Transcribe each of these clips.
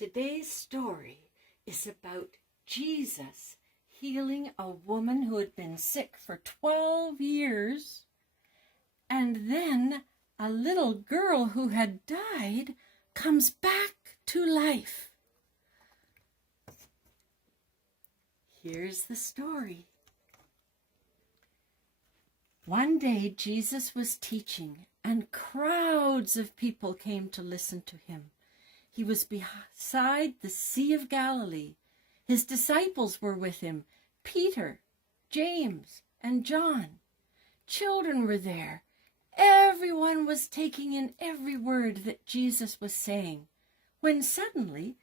Today's story is about Jesus healing a woman who had been sick for 12 years, and then a little girl who had died comes back to life. Here's the story. One day Jesus was teaching, and crowds of people came to listen to him. He was beside the Sea of Galilee. His disciples were with him, Peter, James, and John. Children were there. Everyone was taking in every word that Jesus was saying, when suddenly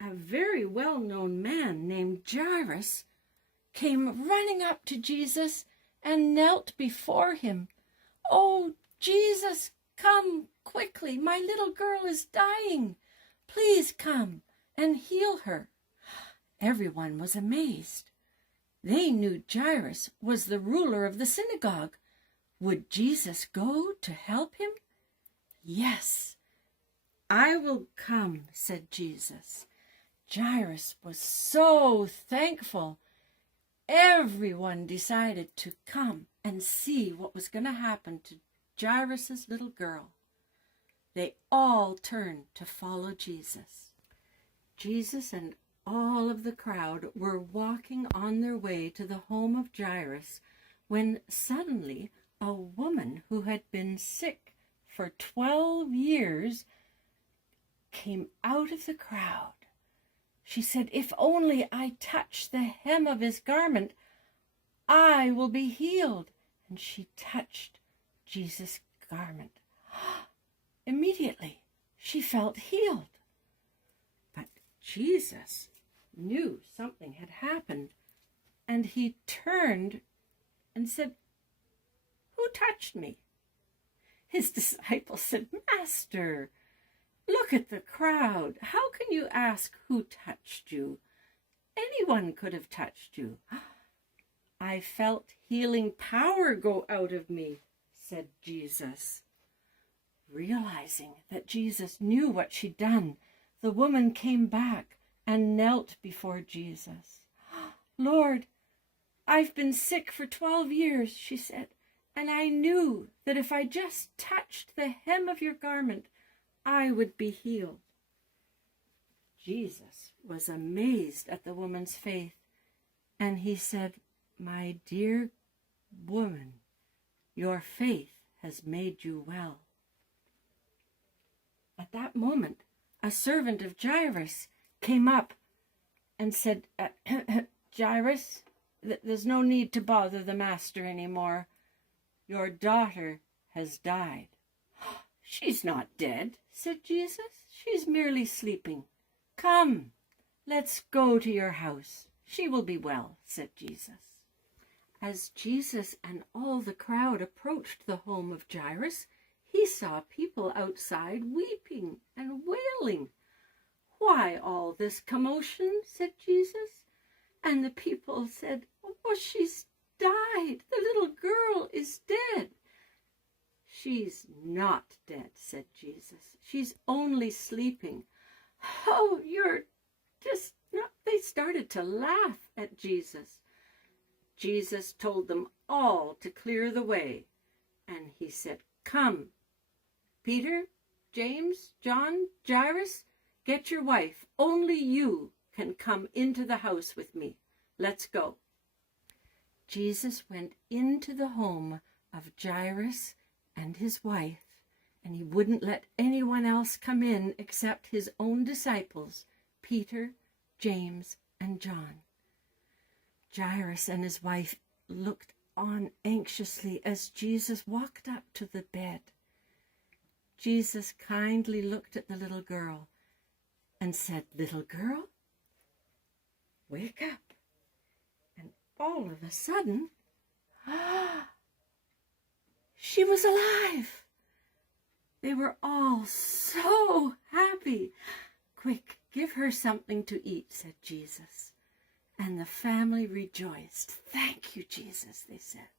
a very well-known man named Jairus came running up to Jesus and knelt before him. "Oh, Jesus, come quickly. My little girl is dying. Please come and heal her." Everyone was amazed. They knew Jairus was the ruler of the synagogue. Would Jesus go to help him? "Yes, I will come," said Jesus. Jairus was so thankful. Everyone decided to come and see what was going to happen to Jairus' little girl. They all turned to follow Jesus. Jesus and all of the crowd were walking on their way to the home of Jairus when suddenly a woman who had been sick for 12 years came out of the crowd. She said, "If only I touch the hem of his garment, I will be healed." And she touched Jesus' garment. Immediately, she felt healed. But Jesus knew something had happened, and he turned and said, "Who touched me?" His disciples said, "Master, look at the crowd. How can you ask who touched you? Anyone could have touched you." "I felt healing power go out of me," said Jesus. Realizing that Jesus knew what she'd done, the woman came back and knelt before Jesus. "Lord, I've been sick for 12 years, she said, "and I knew that if I just touched the hem of your garment, I would be healed." Jesus was amazed at the woman's faith, and he said, "My dear woman, your faith has made you well." At that moment, a servant of Jairus came up and said, "Jairus, there's no need to bother the master anymore. Your daughter has died." "She's not dead," said Jesus. "She's merely sleeping. Come, let's go to your house. She will be well," said Jesus. As Jesus and all the crowd approached the home of Jairus, he saw people outside weeping and wailing. "Why all this commotion?" said Jesus. And the people said, "Oh, she's died. The little girl is dead." "She's not dead," said Jesus. "She's only sleeping." "Oh, you're just not..." They started to laugh at Jesus. Jesus told them all to clear the way, and he said, "Come, Peter, James, John, Jairus, get your wife. Only you can come into the house with me. Let's go." Jesus went into the home of Jairus and his wife, and he wouldn't let anyone else come in except his own disciples, Peter, James, and John. Jairus and his wife looked on anxiously as Jesus walked up to the bed. Jesus kindly looked at the little girl and said, "Little girl, wake up." And all of a sudden, she was alive. They were all so happy. "Quick, give her something to eat," said Jesus. And the family rejoiced. "Thank you, Jesus," they said.